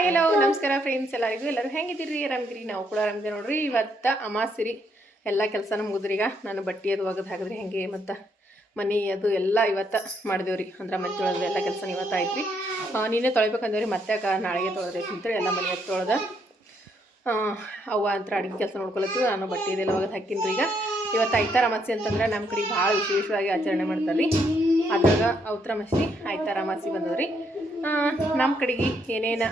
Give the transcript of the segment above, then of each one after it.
Hi hello ನಮಸ್ಕಾರ friends, ಎಲ್ಲರೂ ಹೆಂಗಿದ್ದೀರಿ? ಆರಾಮಿದ್ದೀರಿ? ನಾವು ಕೂಡ ಆರಾಮಿದ್ದೀವಿ ನೋಡ್ರಿ. ಇವತ್ತು ಅಮಾಸಿರಿ, ಎಲ್ಲ ಕೆಲಸನ ಮುಗಿದ್ರೀಗ. ನಾನು ಬಟ್ಟೆ ಅದು ಒಗದು ಹಾಕಿದ್ರಿ ಹೆಂಗೆ, ಮತ್ತು ಮನೆ ಅದು ಎಲ್ಲ ಇವತ್ತು ಮಾಡಿದೇವ್ರಿ. ಅಂದ್ರೆ ಮನೆ ತೊಳೆದು ಎಲ್ಲ ಕೆಲಸ ಇವತ್ತು ಆಯ್ತು ರೀ. ನೀನೇ ತೊಳಿಬೇಕಂದೇವ್ರಿ, ಮತ್ತೆ ನಾಳೆಗೆ ತೊಳೆದೈತಿ ಅಂತೇಳಿ ಎಲ್ಲ ಮನೆ ತೊಳೆದ ಅವ್ವ ಅಂತ ಅಡುಗೆ ಕೆಲಸ ನೋಡ್ಕೊಳತ್ತು. ನಾನು ಬಟ್ಟೆ ಇದೆಲ್ಲ ಒಗದು ಹಾಕಿನ್ರಿ. ಈಗ ಇವತ್ತು ಐತಾರ ಅಮಾಸಿ ಅಂತಂದ್ರೆ ನಮ್ಮ ಕಡೆ ಭಾಳ ವಿಶೇಷವಾಗಿ ಆಚರಣೆ ಮಾಡ್ತಾರೆ ರೀ. ಅದ್ರಾಗ ಔತ್ರ ಅಮಾಸಿ ಐತಾರ ಅಮಾಸಿ ಬಂದದ್ರಿ. ನಮ್ಮ ಕಡೆಗೆ ಏನೇನು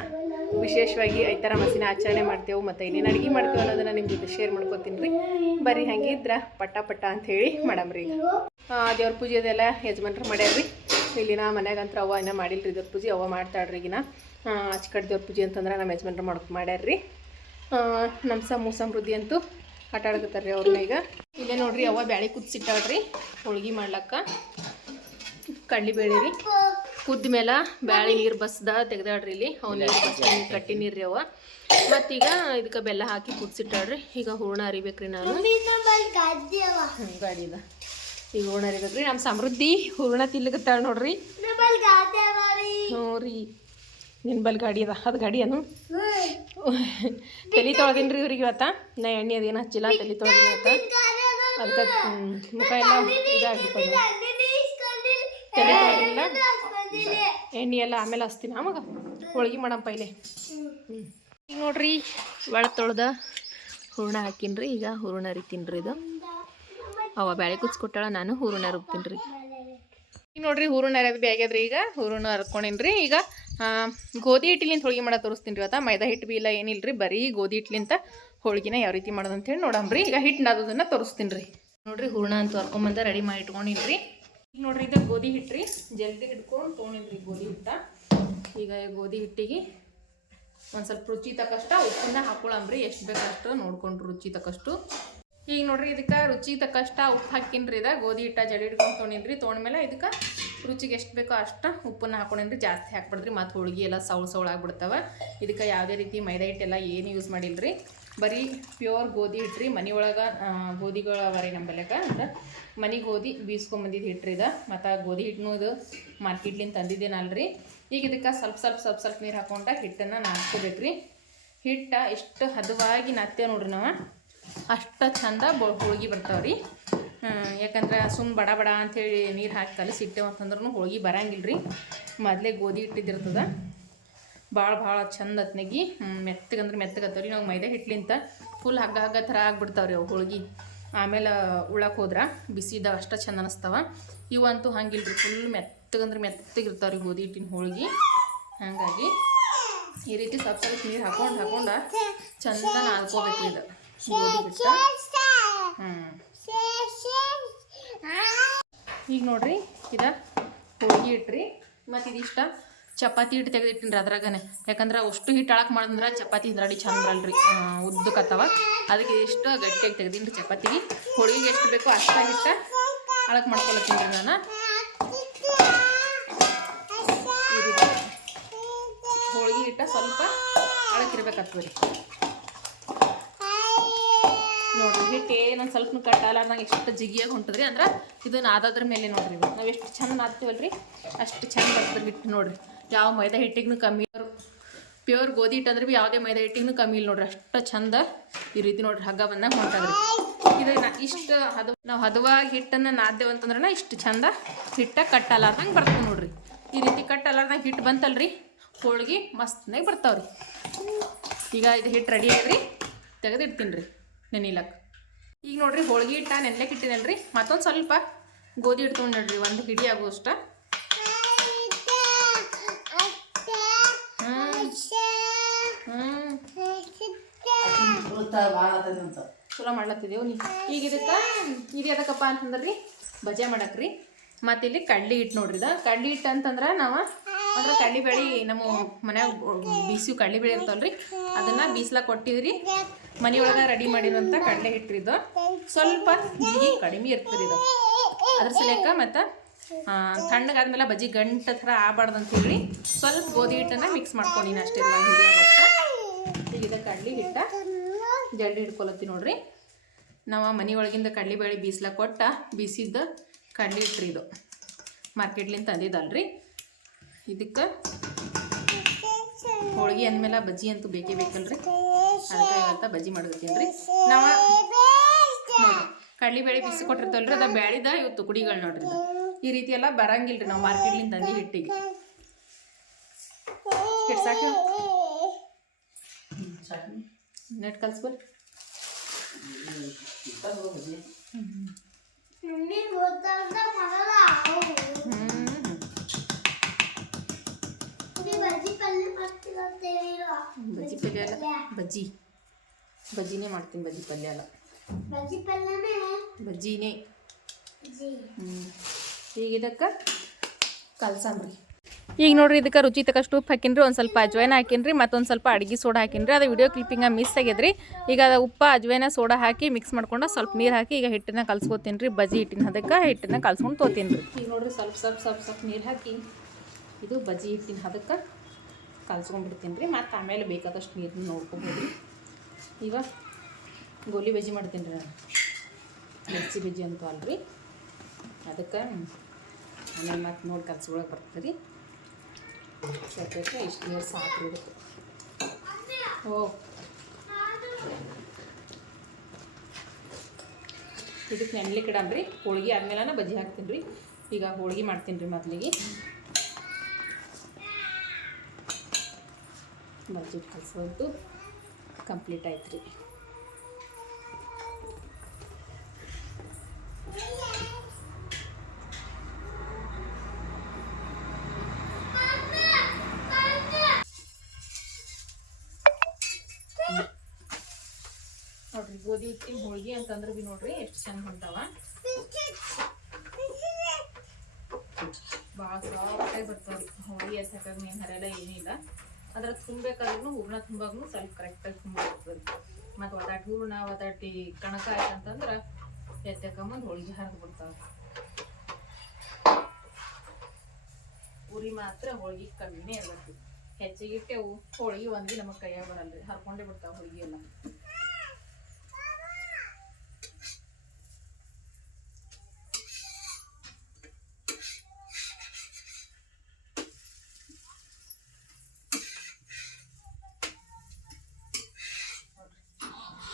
ವಿಶೇಷವಾಗಿ ಐತಾರ ಅಮಾಸಿನ ಆಚರಣೆ ಮಾಡ್ತೇವೆ ಮತ್ತು ಏನೇನು ಅಡುಗೆ ಮಾಡ್ತೇವೆ ಅನ್ನೋದನ್ನು ನಿಮ್ಮ ಜೊತೆ ಶೇರ್ ಮಾಡ್ಕೊತೀನಿ ರೀ. ಬರೀ ಹಂಗಿದ್ರೆ ಪಟ್ಟ ಅಂಥೇಳಿ ಮಾಡಮ್ರಿ. ಈಗ ದೇವ್ರ ಪೂಜೆ ಅದೆಲ್ಲ ಯಜಮಾನ್ರು ಮಾಡ್ಯಾರ್ರಿ. ಇಲ್ಲಿನ ಮನ್ಯಾಗಂತ್ರ ಅವ್ವ ಇನ್ನೂ ಮಾಡಿಲ್ರಿ ದೇವ್ರ ಪೂಜೆ. ಅವ್ವ ಮಾಡ್ತಾಳ್ರಿ. ಈಗಿನ ಅಚ್ಚಕಡೆ ದೇವ್ರ ಪೂಜೆ ಅಂತಂದ್ರೆ ನಮ್ಮ ಯಜಮಾನ್ರು ಮಾಡ್ಯಾರ್ರಿ. ನಮ್ಮ ಸಮೃದ್ಧಿ ಅಂತೂ ಆಟ ಆಡಕತ್ತಾರ ರೀ ಅವ್ರನ್ನ. ಈಗ ಇಲ್ಲೇ ನೋಡ್ರಿ ಅವ್ವ ಬ್ಯಾಳೆ ಕುದಿಸಿಟ್ಟಾಳ್ರಿ ಹೋಳ್ಗೆ ಮಾಡ್ಲಕ್ಕ. ಕಡ್ಲಿಬೇಳೆ ರೀ ಕುದ್ದ ಮೇಲೆ ಬ್ಯಾಳೆ ನೀರು ಬಸ್ದ ತೆಗ್ದಾಡ್ರಿ. ಇಲ್ಲಿ ಅವು ನೀರು ಬಸ್ ಕಟ್ಟಿ ನೀರು ರೀ ಅವ. ಮತ್ತೀಗ ಇದಕ್ಕೆ ಬೆಲ್ಲ ಹಾಕಿ ಕುದಿಸಿಟ್ಟಾಳ್ರಿ. ಈಗ ಹೂರ್ಣ ಅರಿಬೇಕ್ರಿ. ನಾನು ಗಾಡಿ ಅದ, ಈಗ ಹೂರ್ಣ ಅರಿಬೇಕ್ರಿ. ನಮ್ಮ ಸಮೃದ್ಧಿ ಹೂರ್ಣ ತಿನ್ಲಿಕತ್ತಾಳ ನೋಡ್ರಿ. ಹ್ಞೂ ರೀ, ನಿನ್ನ ಬಲ್ ಗಾಡಿ ಅದ. ಅದು ಗಾಡಿ ಅನು ತಲೆ ತೊಳೆದಿನಿ ರೀ ಇವ್ರಿಗೆ ಇವತ್ತ. ನಾ ಎಣ್ಣೆ ಅದೇನು ಹಚ್ಚಿಲ್ಲ, ತಲೆ ತೊಳೆದಿನಿ ಇವತ್ತ. ಅದಕ್ಕೆ ಮುಖ ಎಲ್ಲ ಇದಾಗ್ಬಿಟ್ಟದ. ತಲೆ ತೊಳೆದಿಲ್ಲ, ಎಣ್ಣೆ ಎಲ್ಲ ಆಮೇಲೆ ಹಚ್ತೀನಿ. ಆವಾಗ ಹೋಳ್ಗೆ ಮಾಡಮ್ಮ ಪೈಲೆ. ಈಗ ನೋಡ್ರಿ ಒಳ ತೊಳ್ದ ಹೂರ್ಣ ಹಾಕಿನ್ರಿ. ಈಗ ಹೂರ್ಣ ಅರಿತೀನಿ ರೀ. ಇದು ಅವ ಬ್ಯಾಳೆ ಕುಚ್ಕೊಟ್ಟಾಳ, ನಾನು ಹೂರ್ಣ ರುಬ್ತೀನಿ ರೀ. ಈಗ ನೋಡ್ರಿ ಹೂರ್ಣ ಅರಿಯೋದು ಬ್ಯಾಗ್ಯದ್ರಿ. ಈಗ ಹೂರ್ಣ ಹರ್ಕೊಂಡೇನಿ ರೀ. ಈಗ ಗೋಧಿ ಹಿಟ್ಟಿಲಿಂತ ಹೋಳ್ಗೆ ಮಾಡೋದು ತೋರಿಸ್ತೀನಿ ರೀ. ಇವತ್ತು ಮೈದಾ ಹಿಟ್ಟು ಬಿ ಇಲ್ಲ ಏನಿಲ್ಲ ರೀ, ಬರೀ ಗೋಧಿ ಹಿಟ್ಲಿಂತ ಹೋಳ್ಗಿನ ಯಾವ ರೀತಿ ಮಾಡೋದು ಅಂತೇಳಿ ನೋಡಮ್ರಿ. ಈಗ ಹಿಟ್ಟು ನಾದೋದನ್ನು ತೋರಿಸ್ತೀನಿ ರೀ. ನೋಡ್ರಿ ಹೂರ್ಣ ಅಂತ ಹರ್ಕೊಂಬಂದ ರೆಡಿ ಮಾಡಿ ಇಟ್ಕೊಂಡಿನಿ ರೀ. ಈಗ ನೋಡ್ರಿ ಇದು ಗೋಧಿ ಹಿಟ್ಟು ರೀ. ಜಲ್ದಿ ಹಿಡ್ಕೊಂಡು ತೊಗೊಂಡಿನ್ರಿ ಗೋಧಿ ಹಿಟ್ಟ. ಈಗ ಗೋಧಿ ಹಿಟ್ಟಿಗೆ ಒಂದು ಸ್ವಲ್ಪ ರುಚಿ ತಕ್ಕಷ್ಟ ಉಪ್ಪನ್ನ ಹಾಕೊಳಮ್ರಿ. ಎಷ್ಟು ಬೇಕಷ್ಟು ನೋಡ್ಕೊಂಡ್ರು ರುಚಿ ತಕ್ಕಷ್ಟು. ಈಗ ನೋಡ್ರಿ ಇದಕ್ಕೆ ರುಚಿ ತಕ್ಕಷ್ಟ ಉಪ್ಪು ಹಾಕಿನ್ರಿ. ಇದು ಗೋಧಿ ಹಿಟ್ಟ ಜಡಿ ಹಿಡ್ಕೊಂಡು ತೊಗೊಂಡಿನ್ರಿ. ತೊಗೊಂಡ್ಮೇಲೆ ಇದಕ್ಕೆ ರುಚಿಗೆ ಎಷ್ಟು ಬೇಕೋ ಅಷ್ಟು ಉಪ್ಪನ್ನ ಹಾಕೊಂಡೇನ್ರಿ. ಜಾಸ್ತಿ ಹಾಕ್ಬಿಡ್ರಿ, ಮತ್ತು ಹೋಳ್ಗೆ ಎಲ್ಲ ಸೌಳು ಆಗ್ಬಿಡ್ತಾವೆ. ಇದಕ್ಕೆ ಯಾವುದೇ ರೀತಿ ಮೈದಾ ಹಿಟ್ಟೆಲ್ಲ ಏನು ಯೂಸ್ ಮಾಡಿಲ್ರಿ. ಬರೀ ಪ್ಯೂರ್ ಗೋಧಿ ಹಿಟ್ರಿ. ಮನೆ ಒಳಗೆ ಗೋಧಿಗಳು ಅವರಿ ನಂಬಲ್ಯಾಕ. ಅಂದ್ರೆ ಮನೆಗೆ ಗೋಧಿ ಬೀಸ್ಕೊಂಬಂದಿದ್ದು ಹಿಟ್ರಿ ಇದು. ಮತ್ತು ಗೋಧಿ ಹಿಟ್ಟನು ಇದು ಮಾರ್ಕೆಟ್ಲಿಂದ ತಂದಿದ್ದೇನಲ್ರಿ. ಈಗ ಇದಕ್ಕೆ ಸ್ವಲ್ಪ ನೀರು ಹಾಕೊಂಡ ಹಿಟ್ಟನ್ನು ನಾದ್ಕೋಬೇಕ್ರಿ. ಹಿಟ್ಟ ಎಷ್ಟು ಹದವಾಗಿ ನಾದ್ತೇವೆ ನೋಡ್ರಿ ನಾವು, ಅಷ್ಟು ಚಂದ ಹೋಳ್ಗೆ ಬರ್ತಾವ್ರಿ. ಯಾಕಂದ್ರೆ ಸುಮ್ಮ ಬಡ ಅಂಥೇಳಿ ನೀರು ಹಾಕಿ ಕಲಸಿಟ್ಟೆವು ಅಂತಂದ್ರೂ ಹೋಳ್ಗೆ ಬರಂಗಿಲ್ಲ ರೀ. ಮೊದಲೇ ಗೋಧಿ ಹಿಟ್ಟಿದಿರ್ತದ. ಭಾಳ ಚಂದ ಅತ್ನೆಗಿ ಮೆತ್ತಗಂದ್ರೆ ಮೆತ್ತಗತ್ತವ್ರಿ. ನಾವು ಮೈದಾ ಹಿಟ್ಲಿಂತ ಫುಲ್ ಹಗ್ಗ ಥರ ಆಗ್ಬಿಡ್ತಾವ್ರಿ ಅವು ಹೋಳ್ಗೆ. ಆಮೇಲೆ ಉಳಕ್ಕೆ ಹೋದ್ರೆ ಬಿಸಿದಾಗ ಅಷ್ಟು ಚಂದ ಅನ್ನಿಸ್ತಾವ. ಇವಂತೂ ಹಂಗಿಲ್ರಿ, ಫುಲ್ ಮೆತ್ತಗಂದ್ರೆ ಮೆತ್ತಗಿರ್ತಾವ್ರಿ ಗೋಧಿ ಹಿಟ್ಟಿನ ಹೋಳ್ಗೆ. ಹಾಗಾಗಿ ಈ ರೀತಿ ಸ್ವಲ್ಪ ನೀರು ಹಾಕೊಂಡು ಚಂದ ನಾದ್ಕೋಬೇಕ್ರಿ ಇದು ಗೋಧಿ ಹಿಟ್ಟ. ಈಗ ನೋಡ್ರಿ ಇದು ಹೋಳ್ಗೆ ಇಟ್ರಿ. ಮತ್ತು ಇದಿಷ್ಟ ಚಪಾತಿ ಹಿಟ್ಟು ತೆಗೆದಿಟ್ಟಿನಿ ರೀ ಅದ್ರಾಗನೆ. ಯಾಕಂದ್ರೆ ಅಷ್ಟು ಹಿಟ್ಟು ಅಳಕ್ಕೆ ಮಾಡಿದ್ರೆ ಚಪಾತಿ ಇದ್ರಾಡಿ ಚಂದ ಬರಲ್ರಿ, ಉದ್ದಕ್ಕತ್ತವ. ಅದಕ್ಕೆ ಇಷ್ಟು ಗಟ್ಟಿಯಾಗಿ ತೆಗೆದೀನಿ ರೀ ಚಪಾತಿಗೆ. ಹೋಳಿಗೆಗೆ ಎಷ್ಟು ಬೇಕೋ ಅಷ್ಟು ಹಿಟ್ಟು ಅಳಕ್ಕೆ ಮಾಡ್ಕೊಳತ್ತೀನಿ ರೀ ನಾನು. ಈ ರೀತಿ ಹೋಳ್ಗೆ ಹಿಟ್ಟ ಸ್ವಲ್ಪ ಅಳಕ್ಕಿರ್ಬೇಕಾಗ್ತದೆ ರೀ. ನೋಡ್ರಿ ಹಿಟ್ಟು ಏನೊಂದು ಸ್ವಲ್ಪ ಕಟ್ಟಾಲಾರ್ದಂಗೆ ಎಷ್ಟು ಜಿಗಿಯಾಗಿ ಹೊಂಟದ್ರಿ. ಅಂದ್ರೆ ಇದು ನಾದಾದ್ರ ಮೇಲೆ ನೋಡ್ರಿ ನಾವು ಎಷ್ಟು ಚಂದ ನಾದ್ತೀವಲ್ರಿ ಅಷ್ಟು ಚಂದ ಬರ್ತದೆ ಹಿಟ್ಟು. ನೋಡ್ರಿ ಯಾವ ಮೈದಾ ಹಿಟ್ಟಿಗೂ ಕಮ್ಮಿ, ಪ್ಯೂರ್ ಗೋಧಿ ಹಿಟ್ಟು ಅಂದ್ರೆ ಭೀ ಯಾವುದೇ ಮೈದಾ ಹಿಟ್ಟಿಗೂ ಕಮ್ಮಿ ಇಲ್ಲ ನೋಡ್ರಿ. ಅಷ್ಟು ಚಂದ ಈ ರೀತಿ ನೋಡ್ರಿ ಹಗ್ಗ ಬಂದಾಗ ಹೊಂಟದ್ರಿ. ಇದು ಇಷ್ಟು ನಾವು ಹದವಾಗಿ ಹಿಟ್ಟನ್ನು ನಾದ್ದೇವು ಅಂತಂದ್ರೆ ಇಷ್ಟು ಚಂದ ಹಿಟ್ಟ ಕಟ್ಟಾಲಾರ್ದಂಗೆ ಬರ್ತದೆ ನೋಡ್ರಿ. ಈ ರೀತಿ ಕಟ್ಟಾಲಾರ್ದಂಗೆ ಹಿಟ್ಟು ಬಂತಲ್ರಿ, ಹೋಳ್ಗೆ ಮಸ್ತ್ನಾಗ ಬರ್ತಾವ್ರಿ. ಈಗ ಇದು ಹಿಟ್ಟು ರೆಡಿ ಆಗ್ರಿ, ತೆಗೆದಿಡ್ತೀನಿ ರೀ ನೆನಿಲಕ್ಕೆ. ಈಗ ನೋಡ್ರಿ ಹೋಳ್ಗೆ ಹಿಟ್ಟ ನೆನ್ಲಕ್ಕೆ ಇಟ್ಟಿನಲ್ರಿ. ಮತ್ತೊಂದು ಸ್ವಲ್ಪ ಗೋಧಿ ಹಿಟ್ಟು ತೊಗೊಂಡ್ರಿ, ಒಂದು ಹಿಡಿ ಆಗುವಷ್ಟ. ಚಲೋ ಮಾಡ್ಲತ್ತಿದ್ದೇವು ನೀ. ಈಗ ಇದಕ್ಕೆ ಇದು ಎದಕ್ಕಪ್ಪ ಅಂತಂದ್ರಿ ಬಜೆ ಮಾಡಕ್ರಿ. ಮತ್ತು ಇಲ್ಲಿ ಕಡ್ಲಿ ಹಿಟ್ಟು ನೋಡ್ರಿ. ಇದು ಕಡ್ಲಿ ಹಿಟ್ಟು ಅಂತಂದ್ರೆ ನಾವು ಅಂದ್ರೆ ಕಡ್ಲಿಬೇಳೆ ನಮ್ಮ ಮನ್ಯಾಗ ಬೀಸಿವು ಕಡ್ಲಿಬೇಳೆ ಇರ್ತವಲ್ರಿ, ಅದನ್ನು ಬೀಸ್ಲಾಕ ಕೊಟ್ಟಿದ್ರಿ. ಮನೆಯೊಳಗೆ ರೆಡಿ ಮಾಡಿರುವಂಥ ಕಡಲೆ ಹಿಟ್ರಿದು. ಸ್ವಲ್ಪ ಜಿಗಿ ಕಡಿಮೆ ಇರ್ತದೆ ಇದು, ಅದ್ರ ಸಲಕ. ಮತ್ತು ತಣ್ಣಗಾದ್ಮೇಲೆ ಬಜ್ಜಿ ಗಂಟು ಥರ ಆಗಬಾರ್ದು ಅಂತೇಳಿ ಸ್ವಲ್ಪ ಗೋಧಿ ಹಿಟ್ಟನ್ನು ಮಿಕ್ಸ್ ಮಾಡ್ಕೊಂಡಿನಿ ಅಷ್ಟೇ ಹಿಡಿಯಾಗಷ್ಟ. ಈಗ ಇದು ಕಡ್ಲಿ ಹಿಟ್ಟ ಜಲ್ದಿ ಹಿಡ್ಕೊಳತ್ತಿ ನೋಡ್ರಿ. ನಾವು ಮನೆಯೊಳಗಿಂದ ಕಡ್ಲಿಬೇಳೆ ಬೀಸ್ಲಾಕ ಕೊಟ್ಟ ಬೀಸಿದ್ದ ಕಡ್ಲಿ ಹಿಟ್ರಿ ಇದು, ಮಾರ್ಕೆಟ್ಲಿಂದ ತಂದಿದ್ದಲ್ರಿ. ಇದಕ್ಕೆ ಹೋಳಿಗೆ ಅಂದಮೇಲೆ ಬಜ್ಜಿ ಅಂತೂ ಬೇಕೇ ಬೇಕಲ್ರಿ. ಅದಕ್ಕೆ ಇವತ್ತು ಬಜ್ಜಿ ಮಾಡಿರ್ತೀನಿ ರೀ. ನಾವು ನೋಡಿರಿ ಕಡ್ಲಿಬೇಳೆ ಬಿಸಿ ಕೊಟ್ಟಿರ್ತವಲ್ರಿ ಅದ ಬ್ಯಾಳಿದ ಇವತ್ತು ಕುಡಿಗಳು ನೋಡ್ರಿ. ಈ ರೀತಿ ಎಲ್ಲ ಬರಂಗಿಲ್ಲ ರೀ ನಾವು ಮಾರ್ಕೆಟ್ಲಿಂದ ತಂದು ಹಿಟ್ಟಿಗೆ ಸಾಕು ನೆಟ್ ಕಲ್ಸ್ಕೊರಿ. ಬಜ್ಜಿ ಪಲ್ಯ ಅಲ್ಲ ಬಜ್ಜಿನೇ ಮಾಡ್ತೀನಿ. ಬಜ್ಜಿ ಪಲ್ಯ ಅಲ್ಲ ಬಜ್ಜಿನೇ. ಈಗ ಇದಕ್ಕೆ ಕಲ್ಸಂಬ್ರಿ. ಈಗ ನೋಡ್ರಿ ಇದಕ್ಕೆ ರುಚಿ ತಕ್ಕಷ್ಟು ಉಪ್ಪು ಹಾಕಿನ್ರಿ, ಒಂದು ಸ್ವಲ್ಪ ಅಜ್ವೈನ ಹಾಕಿನ್ರಿ, ಮತ್ತೊಂದು ಸ್ವಲ್ಪ ಅಡುಗೆ ಸೋಡಾ ಹಾಕಿನ್ರಿ. ಅದು ವಿಡಿಯೋ ಕ್ಲಿಪ್ಪಿಂಗ ಮಿಸ್ ಆಗ್ಯದ್ರಿ. ಈಗ ಅದು ಉಪ್ಪು ಅಜ್ವೈನ ಸೋಡಾ ಹಾಕಿ ಮಿಕ್ಸ್ ಮಾಡ್ಕೊಂಡು ಸ್ವಲ್ಪ ನೀರು ಹಾಕಿ ಈಗ ಹಿಟ್ಟನ್ನ ಕಲ್ಸ್ಕೊತೀನಿ ರೀ. ಬಜ್ಜಿ ಹಿಟ್ಟಿನ ಹದಕ್ಕೆ ಹಿಟ್ಟನ್ನ ಕಲ್ಸ್ಕೊಂಡು ತೊತೀನಿ ರೀ. ಈಗ ನೋಡ್ರಿ ಸ್ವಲ್ಪ ನೀರು ಹಾಕಿ ಇದು ಬಜ್ಜಿ ಹಿಟ್ಟಿನ ಹದಕ್ಕೆ ಕಲ್ಸ್ಕೊಂಡ್ಬಿಡ್ತೀನಿ ರೀ. ಮತ್ತು ಆಮೇಲೆ ಬೇಕಾದಷ್ಟು ನೀರನ್ನ ನೋಡ್ಕೊಬೋದು ರೀ. ಈಗ ಗೋಲಿ ಬಜ್ಜಿ ಮಾಡ್ತೀನಿ ರೀ ನಾನು. ಮಿರ್ಚಿ ಬಜ್ಜಿ ಅಂತೂ ಅಲ್ರಿ, ಅದಕ್ಕೆ ಆಮೇಲೆ ಮತ್ತೆ ನೋಡಿ ಕಲ್ಸ್ಕೊಳಕ್ಕೆ ಬರ್ತದೆ ರೀ. ಸ್ವಲ್ಪ ಇಷ್ಟು ನೀರು ಸಾಕು ಇರುತ್ತೆ. ಇದಕ್ಕೆ ನೆನ್ಲಿಕ್ಕೆ ಇಡಮ್ರಿ. ಹೋಳ್ಗೆ ಆದ್ಮೇಲೆ ಬಜ್ಜಿ ಹಾಕ್ತೀನಿ ರೀ. ಈಗ ಹೋಳ್ಗೆ ಮಾಡ್ತೀನಿ ರೀ. ಮೊದಲಿಗೆ ಬಜ್ಜಿ ಕಲ್ಸೋದು ಕಂಪ್ಲೀಟ್ ಆಯ್ತು ರೀ. ನೋಡ್ರಿ ಗೋಧಿ ಹಿಟ್ಟಿನ ಹೋಳ್ಗೆ ಅಂತಂದ್ರೆ ಭೀ ನೋಡ್ರಿ ಎಷ್ಟು ಚಂದ ಹೊಂಟಾವ. ಭಾಳ ಸಾಫ್ಟಾಗಿ ಬರ್ತಾವ್ರಿ. ಹೋಳಿಗೆ ಎತ್ತಾಕಾಗ ಮೇನ್ ಹರಿಯಲ್ಲ ಏನಿಲ್ಲ. ಅದ್ರ ತುಂಬಬೇಕಾದ್ರೂ ಹೂರ್ಣ ತುಂಬಾಗೂ ಸ್ವಲ್ಪ ಕರೆಕ್ಟಾಗಿ ತುಂಬ ಬರ್ತದೆ. ಮತ್ತು ಒದಾಟಿ ಹೂರ್ಣ ಒದಾಟಿ ಕಣಕ ಆಯ್ತಂತಂದ್ರೆ ಎತ್ತಕೊಂಬಂದು ಹೋಳಿಗೆ ಹರಿದು ಬಿಡ್ತಾವೆ. ಉರಿ ಮಾತ್ರ ಹೋಳಿಗೆ ಕಮ್ಮಿನೇ ಇರ್ಬೇಕು. ಹೆಚ್ಚಿಗೆ ಇಟ್ಟೆವು ಹೋಳಿಗೆ ಒಂದಿ ನಮಗೆ ಕೈಯಾಗ ಬರಲ್ರಿ, ಹರ್ಕೊಂಡೇ ಬಿಡ್ತಾವೆ ಹೋಳಿಗೆ ಎಲ್ಲ.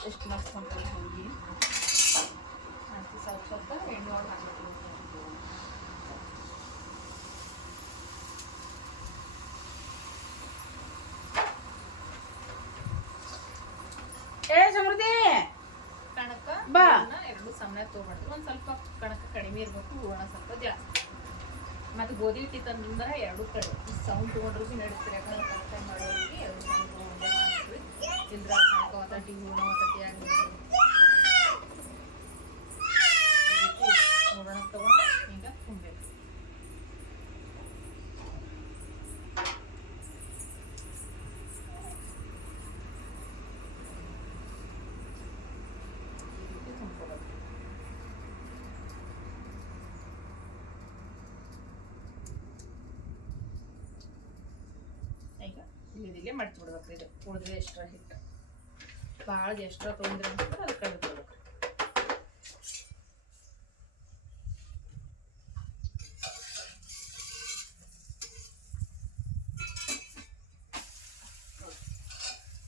ಎಷ್ಟು ಮಸ್ತ್ ಹೊಂಟಲ್ಲ ಹೋಳಿಗೆ. ಸ್ವಲ್ಪ ಎಣ್ಣೆ ಒಳಗೆ ಹಾಕಬೇಕು. ಸಮೃದ್ಧಿ ಕಣಕ ಬಾ ಎರಡು ಸಮಯ ತೊಗೊಬಾರ್ದು. ಒಂದು ಸ್ವಲ್ಪ ಕಣಕ ಕಡಿಮೆ ಇರಬೇಕು, ಹೂರಣ ಸ್ವಲ್ಪ ಜಾಸ್ತಿ. ಮತ್ತು ಗೋಧಿ ಹಿಟ್ಟಿ ತಂದ್ರೆ ಎರಡು ಕಡೆ ಸೌಂಡ್ ತೊಗೊಂಡ್ರು ಭೀ ನಡೀತಾರೆ. ಯಾಕಂದ್ರೆ ಫಸ್ಟ್ ಟೈಮ್ ಮಾಡೋರಿಗೆ ಎರಡು ಸೌಂಡ್ ತೊಗೊಂಡೇ ಮಾಡ್ತೀವಿ. ಇಲ್ದ್ರ ಕಣಕ ಒತ್ತಟಿ ಹೂರಣ ಒತ್ತಟಿ ಆಗಿರ್ತೀವಿ. ಹೂರಣ ತೊಗೊಂಡು ಈಗ ತುಂಬಬೇಕು. ಈಗ ಇಲ್ಲೇ ಮಡ್ಚಿ ಬಿಡ್ಬೇಕು. ಇದು ಉಳಿದ್ರೆ ಎಕ್ಸ್ಟ್ರಾ ಹಿಟ್ಟು ಭಾಳ ಎಕ್ಸ್ಟ್ರಾ ತೊಗೊಂಡ್ರೆ ಅಂತ ಅದು ಕಡಿಮೆ ಬಿಡ್ಬೇಕು.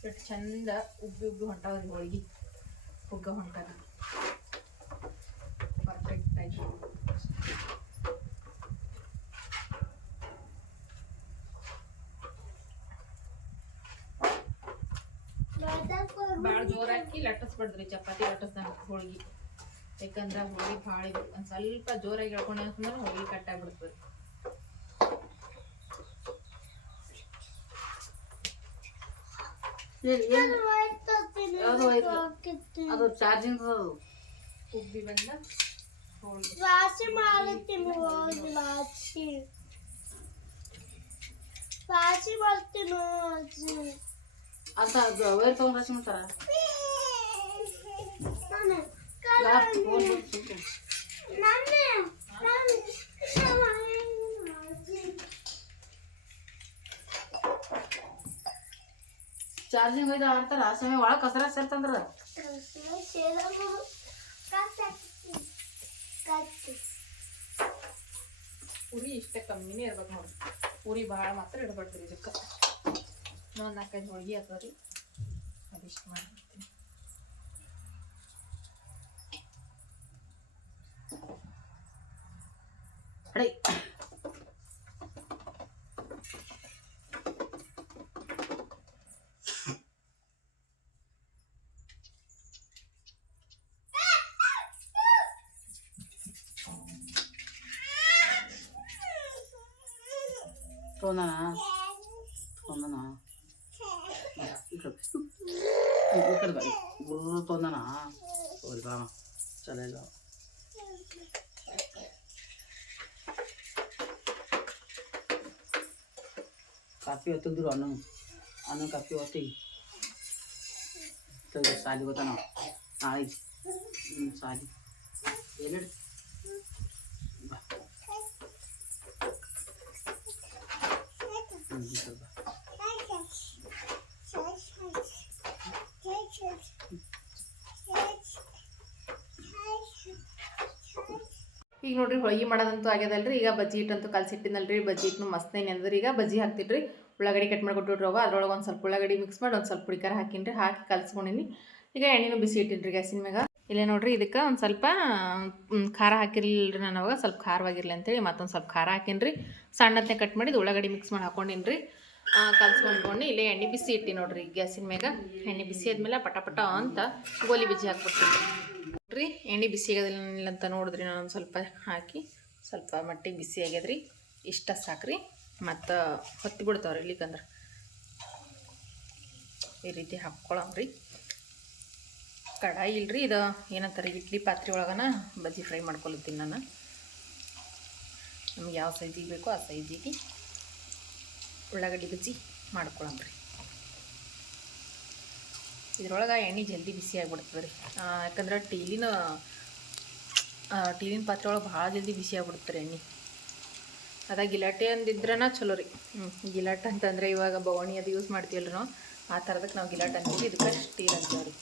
ಎಷ್ಟು ಚಂದ ಉಬ್ಬಿ ಹೊಂಟಾವ್ರಿ ಹೋಳಿಗೆ. ಹುಗ್ಗ ಹೊಂಟಾಗ ಪರ್ಫೆಕ್ಟ್ ಆಗಿ. ಭಾಳ ಜೋರಾಕಿ ಲಟ್ಟಿಸ್ಬಿಡ್ದ್ರಿ. ಚಪಾತಿ ಲಟ್ಟಿಸ್ದಂಗೆ ಹೋಳಿಗೆ. ಯಾಕಂದ್ರೆ ಹೋಳಿಗೆ ಭಾಳ ಒಂದು ಸ್ವಲ್ಪ ಜೋರಾಗಿ ಎಳ್ಕೊಂಡೆ ಅಂತಂದ್ರೆ ಹೋಳಿಗೆ ಕಟ್ಟಾಗ್ಬಿಡ್ತದೆ. ಅದು ಚಾರ್ಜಿಂಗ್ ಉಬ್ಬಿ ಬಂದ ಹೋಳಿಗೆ ವಾಸಿ ಮಾಡ್ತೀನಿ ಅಂತ ವೈರ್ ತಗೊಂಡು ರಾಶಿ ಮಾಡ್ತಾರ. ಚಾರ್ಜಿಂಗ್ ಒಯ್ದು ಆಡ್ತಾರ. ಆ ಸಮಯ ಒಳಗೆ ಕಸರ ಸೇರ್ತಂದ್ರ ಉರಿ ಇಷ್ಟೇ ಕಮ್ಮಿನೇ ಇರ್ಬೇಕು ನೋಡ್ರಿ. ಉರಿ ಭಾಳ ಮಾತ್ರ ಇಡ್ಬೇಡ್ರಿ ಇದಕ್ಕೆ. ಇನ್ನೊಂದು 4-5 ಹೋಳಿಗೆ ಆಗ್ತದೆ ರೀ, ಅದಿಷ್ಟು ಮಾಡಿಬಿಡ್ತೀನಿ. ಅಡೈ ತೊಂದನಾ ఇక్కడ బుర్ర తొందనా బామ చలేలో కాఫీ వస్తుందిరు అన్నం అన్నం కాఫీ వస్తాయి సాలి పోతాను నాಳೆ సాలి ఏనాడు ಈಗ ನೋಡ್ರಿ ಹೋಳಿಗೆ ಮಾಡೋದಂತೂ ಆಗ್ಯದಲ್ರಿ. ಈಗ ಬಜ್ಜಿ ಹಿಟ್ಟಂತೂ ಕಲಸಿಟ್ಟಿನಲ್ರಿ, ಬಜ್ಜಿ ಹಿಟ್ಟನ್ನು ಮಸ್ತ್ ನೆನೆದ್ರಿ. ಈಗ ಬಜ್ಜಿ ಹಾಕ್ತಿದ್ರಿ, ಉಳ್ಳಾಗಡ್ಡಿ ಕಟ್ ಮಾಡಿಕೊಟ್ಟಿರಿ ಅವಾಗ ಅದ್ರೊಳಗೆ ಒಂದು ಸ್ವಲ್ಪ ಉಳ್ಳಾಗಡ್ಡಿ ಮಿಕ್ಸ್ ಮಾಡಿ ಒಂದು ಸ್ವಲ್ಪ ಪುಡಿಕಾರ ಹಾಕಿನ್ರಿ, ಹಾಕಿ ಕಲ್ಸ್ಕೊಂಡಿನಿ. ಈಗ ಎಣ್ಣೆನೂ ಬಿಸಿ ಇಟ್ಟಿನ್ರಿ ಗ್ಯಾಸಿನ ಮ್ಯಾಗ. ಇಲ್ಲೇ ನೋಡ್ರಿ ಇದಕ್ಕೆ ಒಂದು ಸ್ವಲ್ಪ ಖಾರ ಹಾಕಿರ್ಲಿಲ್ಲ ನಾನು ಅವಾಗ, ಸ್ವಲ್ಪ ಖಾರವಾಗಿರಲಿ ಅಂತೇಳಿ ಮತ್ತೊಂದು ಸ್ವಲ್ಪ ಖಾರ ಹಾಕಿನ್ರಿ. ಸಣ್ಣತ್ತೆ ಕಟ್ ಮಾಡಿದ್ದು ಉಳ್ಳಾಗಡ್ಡಿ ಮಿಕ್ಸ್ ಮಾಡಿ ಹಾಕೊಂಡಿನ್ರಿ, ಕಲ್ಸ್ಕೊಂಡು ಇಲ್ಲೇ ಎಣ್ಣೆ ಬಿಸಿ ಇಟ್ಟು ನೋಡ್ರಿ ಗ್ಯಾಸಿನ ಮ್ಯಾಗ. ಎಣ್ಣೆ ಬಿಸಿ ಆದ್ಮೇಲೆ ಪಟ ಪಟ ಅಂತ ಗೋಲಿ ಬಜ್ಜಿ ಹಾಕ್ಬಿಡ್ತೀನಿ ನೋಡ್ರಿ. ಎಣ್ಣೆ ಬಿಸಿ ಆಗೋದಿಲ್ಲ ಅಂತ ನೋಡಿದ್ರಿ, ನಾನು ಒಂದು ಸ್ವಲ್ಪ ಹಾಕಿ ಸ್ವಲ್ಪ ಮಟ್ಟಿಗೆ ಬಿಸಿ ಆಗ್ಯದ್ರಿ, ಇಷ್ಟ ಸಾಕ್ರಿ. ಮತ್ತು ಹೊತ್ತಿ ಬಿಡ್ತಾವ್ರಿ ಇಲ್ಲಿಕಂದ್ರೆ ಈ ರೀತಿ ಹಾಕ್ಕೊಳಮ್ರಿ. ಕಡಾಯಿ ಇಲ್ರಿ, ಇದು ಏನಂತಾರೆ ಇಡ್ಲಿ ಪಾತ್ರೆ ಒಳಗನ ಬಜ್ಜಿ ಫ್ರೈ ಮಾಡ್ಕೊಳ್ತೀನಿ ನಾನು. ನಮ್ಗೆ ಯಾವ ಸೈಜಿಗೆ ಬೇಕೋ ಆ ಸೈಜಿಗೆ ಉಳ್ಳಾಗಡ್ಡಿ ಬಜ್ಜಿ ಮಾಡ್ಕೊಳಮ್ರಿ. ಇದ್ರೊಳಗೆ ಎಣ್ಣೆ ಜಲ್ದಿ ಬಿಸಿ ಆಗಿಬಿಡ್ತದೆ ರೀ, ಯಾಕಂದ್ರೆ ಟೀಲಿನ ಪಾತ್ರೆ ಒಳಗೆ ಭಾಳ ಜಲ್ದಿ ಬಿಸಿ ಆಗ್ಬಿಡ್ತಾರೆ ಎಣ್ಣೆ. ಅದಾಗ ಗಿಲಾಟೆ ಅಂದಿದ್ರನ ಚಲೋ ರೀ. ಗಿಲಾಟ ಅಂತಂದರೆ ಇವಾಗ ಬವಣಿ ಅದು ಯೂಸ್ ಮಾಡ್ತೀವಲ್ರಿ ನಾವು, ಆ ಥರದಕ್ಕೆ ನಾವು ಗಿಲಾಟ ಅಂತೀವಿ, ಇದಕ್ಕೆ ಸ್ಟೀಲ್ ಅಂತೀವಿ ರೀ.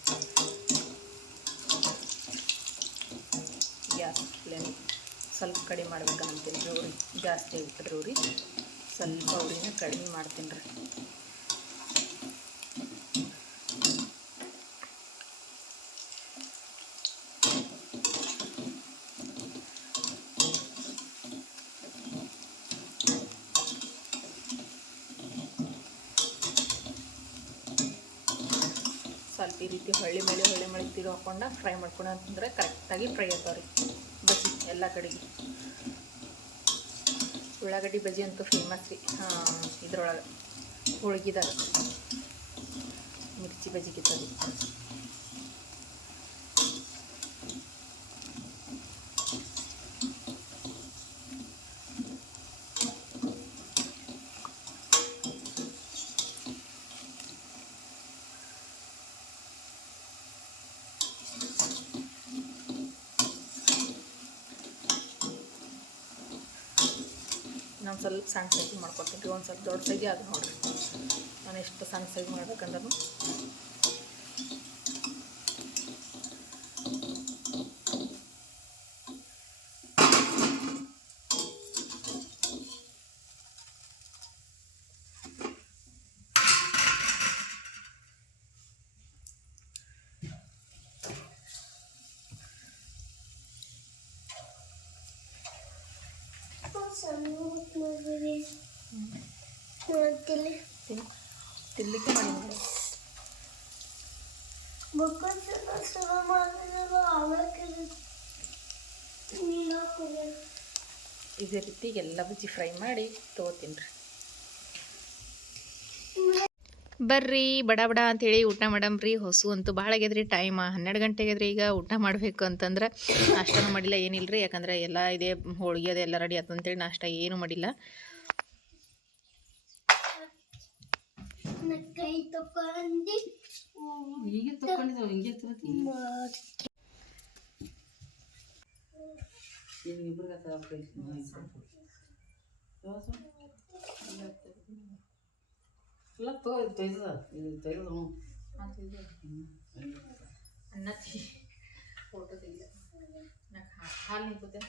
ಗ್ಯಾಸ್ ಫ್ಲೇಮ್ ಸ್ವಲ್ಪ ಕಡಿಮೆ ಮಾಡ್ಬೇಕಂತೀನಿ ರೀ, ಉರಿ ಜಾಸ್ತಿ ಆಗಿಬಿಟ್ರಿ ಉರಿ, ಸ್ವಲ್ಪ ಉರಿನ ಕಡಿಮೆ ಮಾಡ್ತೀನಿ ರೀ. ಸ್ವಲ್ಪ ಈ ರೀತಿ ಹೊಳ್ಳಿ ಮಳೆ ತಿರು ಹಾಕ್ಕೊಂಡು ಫ್ರೈ ಮಾಡ್ಕೊಂಡು ಅಂತಂದ್ರೆ ಕರೆಕ್ಟಾಗಿ ಫ್ರೈ ಆಗ್ತಾವೆ ರೀ ಬಜ್ಜಿ ಎಲ್ಲ ಕಡೆಗೆ. ಉಳ್ಳಾಗಡ್ಡಿ ಬಜ್ಜಿ ಅಂತೂ ಫೇಮಸ್ ರೀ ಇದ್ರೊಳಗೆ, ಹೋಳ್ಗಿದಾಗ ಮಿರ್ಚಿ ಬಜ್ಜಿ ಕಿತ್ತದು. ನಾನು ಸ್ವಲ್ಪ ಸಣ್ಣ ಸೈಜ್ ಮಾಡ್ಕೊತೀನಿ, ಒಂದು ಸ್ವಲ್ಪ ದೊಡ್ಡ ಸೈಜ್ ಅದು ನೋಡಿರಿ. ನಾನು ಎಷ್ಟು ಸಣ್ಣ ಸೈಜ್ ಮಾಡ್ಬೇಕಂದ್ರೂ ತಿನ್ನಲಿಕ್ಕೆ ಮಾಡಿ. ಇದೇ ರೀತಿ ಎಲ್ಲ ಬಜ್ಜಿ ಫ್ರೈ ಮಾಡಿ ತೊಗೋತೀನಿ ರೀ. ಬರ್ರಿ ಬಡ ಅಂತೇಳಿ ಊಟ ಮಾಡಮ್ರಿ. ಹೊಸು ಅಂತೂ ಭಾಳ ಆಗ್ಯದ್ರಿ, ಟೈಮ್ 12 ಗಂಟೆ ಆಗ್ಯದ್ರಿ. ಈಗ ಊಟ ಮಾಡಬೇಕು ಅಂತಂದ್ರೆ ನಾಷ್ಟನೂ ಮಾಡಿಲ್ಲ ಏನಿಲ್ಲ ರೀ, ಯಾಕಂದ್ರೆ ಎಲ್ಲ ಇದೆ ಹೋಳಿಗೆ ಅದೆಲ್ಲ ರೆಡಿ ಆಯ್ತು ಅಂತೇಳಿ ನಾಷ್ಟ ಏನೂ ಮಾಡಿಲ್ಲ. ಅನ್ನ ಫೋಟೋ ತೆಗಿದ ಹಾಲು ನಿಂಕುತ್ತೆ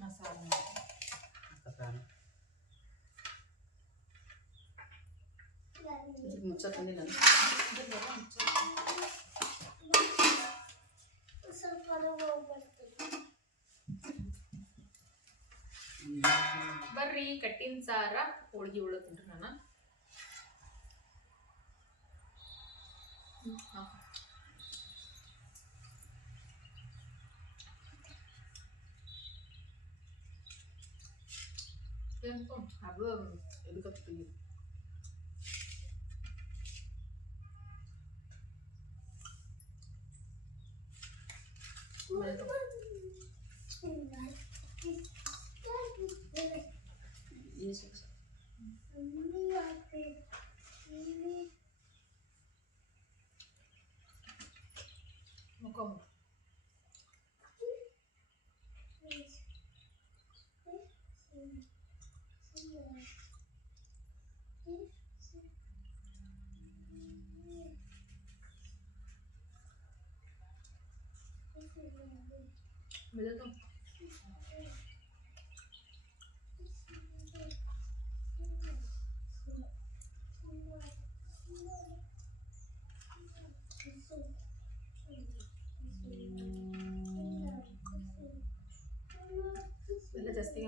ನಾ ಸಾರು ಇದಕ್ಕೆ ಮುಚ್ಚಕೊಂಡಿಲ್ಲ ಬರ್ರಿ ಕಟ್ಟಿನ ಸಾರ ಹೋಳ್ಗಿ ಉಳತ್ತೀನಿ ನಾನು. ಅದು ಎದಕ್ಕೆ ಮುಖ ಎಲ್ಲ ಜಾಸ್ತಿ